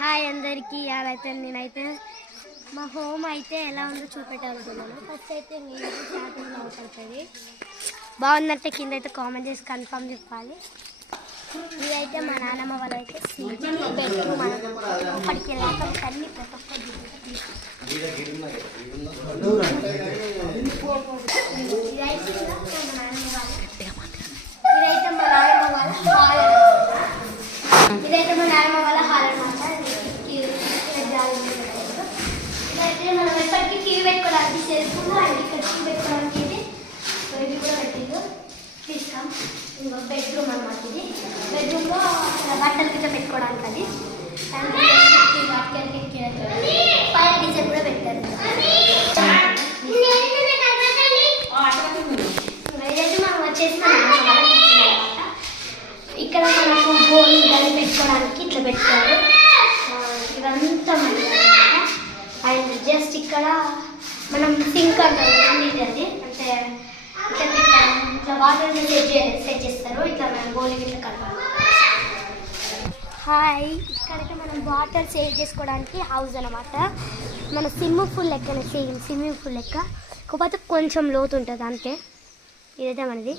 Hi అందరికీ. ఇవాళైతే నేనైతే మా హోమ్ అయితే ఎలా ఉందో చూపెట్టాలనుకున్నాను. ఫస్ట్ అయితే నేను స్టార్టింగ్ అవుతుంది బాగుందంటే కింద అయితే కామెంట్ చేసి కన్ఫర్మ్ చెప్పాలి. ఇదైతే మా నాన్నమ్మ వాళ్ళైతే బెడ్రూమ్ అప్పటికి వెళ్ళాక తల్లి ప్రతి ఒక్కటి ఇదైతే మా నాన్నమ్మ వాళ్ళ హాల్ అనమాట. ఇదైతే మనం ఎప్పటికీ టీవీ పెట్టుకోవడానికి సెల్ఫ్ అండ్ ఇక్కడ టీవీ పెట్టుకోవడానికి ఇది కూడా పెట్టిండు. తీస్తాం ఇంకో బెడ్రూమ్ అనమాట. ఇది బెడ్రూమ్లో బట్టలు కింద పెట్టుకోవడానికి అది అండ్ పైన డిజైన్ కూడా పెట్టారు. ఇదైతే మనం వచ్చేసి ఇక్కడ మనకు బోల్ గది పెట్టుకోవడానికి ఇట్లా పెట్టారు. ఇదంతా మంది అండ్ జస్ట్ ఇక్కడ మనం సింక్ అంటాం ఇది అది అంటే ఇట్లా వాటర్ సెట్ చేస్తారు. ఇట్లా మనం గోళీ ఇట్లా కలపాలి. హాయ్, ఇక్కడైతే మనం వాటర్ సేవ్ చేసుకోవడానికి హౌస్ అనమాట. మన స్విమ్మింగ్ పూల్ లెక్కనే, సేమ్ స్విమ్మింగ్ పూల్ లెక్క, కాకపోతే కొంచెం లోతు ఉంటుంది అంతే. ఇదైతే మనది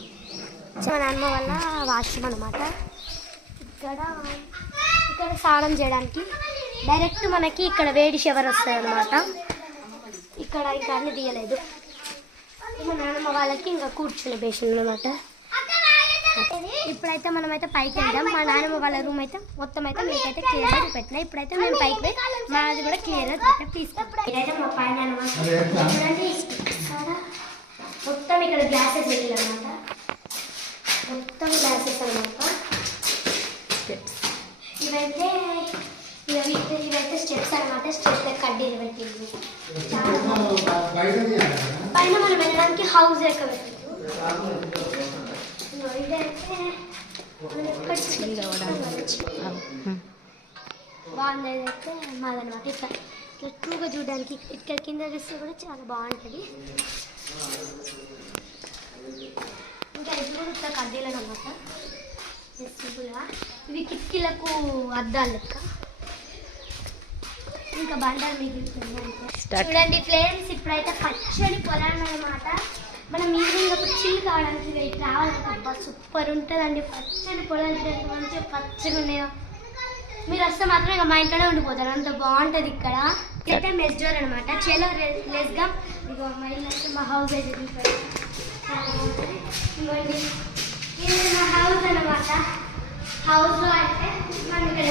మా నాన్న వల్ల వాష్రూమ్ అనమాట. ఇక్కడ స్నానం చేయడానికి డైరెక్ట్ మనకి ఇక్కడ వేడి షవర్ వస్తుంది అనమాట. ఇక్కడ ఇంకా అన్ని తీయలేదు. మా నాన్నమ్మ వాళ్ళకి ఇంకా కూర్చునే బేషన్ అనమాట. ఇప్పుడైతే మనమైతే పైకి వెళ్దాం. మా నాన్నమ్మ వాళ్ళ రూమ్ అయితే మొత్తం అయితే మీకైతే క్లియర్గా పెట్టినా. ఇప్పుడైతే మేము పైకి పోయి మాది కూడా క్లియర్గా పెట్టా. ప్లీజ్ ఇదైతే మా పైన అనమాట. చూడండి మొత్తం ఇక్కడ గ్లాసెస్ పెట్టారు అనమాట. మొత్తం గ్లాసెస్ అనమాట. ఇవైతే స్టెప్స్ అనమాట. స్టెప్స్ కడ్డీలు పెట్టింది. పైన మనం వెళ్ళడానికి హౌస్ లెక్క పెట్టింది. ఇదైతే బాగుంది. అయితే మాదనమాట. ఇట్లా ఇట్లా ట్రూగా చూడడానికి ఇక్కడ కింద చూస్తే కూడా చాలా బాగుంటుంది. ఇంకా ఇది కూడా ఇట్లా కడ్డీలను అనమాట. సింపుల్గా ఇవి కిటికీలకు అద్దాలు లెక్క. ఇంకా బండాలు మిగులుతుంది. చూడండి ఫ్రెండ్స్, ఇప్పుడైతే పచ్చని పొలాలు అనమాట. మనం ఈవినింగ్ అప్పుడు చిల్లు కావడానికి వెయిట్ రావాలనుకో సూపర్ ఉంటుందండి. పచ్చని పొలాలు మంచిగా పచ్చగా ఉన్నాయో. మీరు వస్తే మాత్రం ఇక మా ఇంట్లోనే ఉండిపోతారు, అంత బాగుంటుంది ఇక్కడ. ఇదైతే మెస్ డోర్ అనమాట. చలో లెస్గా ఇక మా ఇల్లు మా హౌస్ అయితే ఇవ్వండి. ఇది మా హౌస్ అనమాట. హౌస్లో అయితే మనం ఇక్కడ